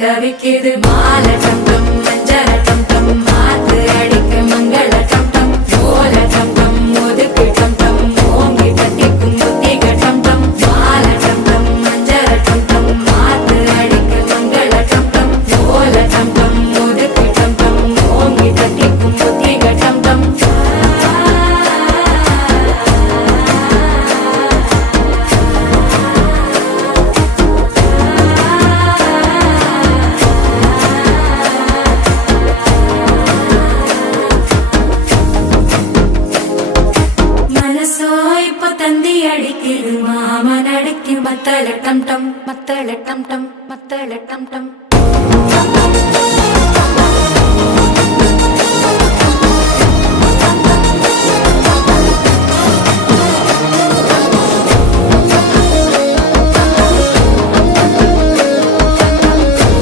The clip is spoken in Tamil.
தவிக்குது மால டம் டம் மஞ்சள டம் டம் மாத்து அடிக்க மங்கள டம் டம் ஓல டம் டம் ஒதுக்கு டம் டம் ஓங்கி தட்டிக்கும் புத்திக டம் டம் மால டம் டம் மஞ்சள டம் டம் மாத்து அடிக்க மங்கள டம் டம் ஓல டம் டம் ஒதுக்கு டம் டம் ஓங்கி தட்டிக்கும் புத்திக டம் டம் தந்தி அடிக்குது மாமன் அடிக்கு மத்தள டம் டம் மத்தள டம் டம் மத்தள டம் டம்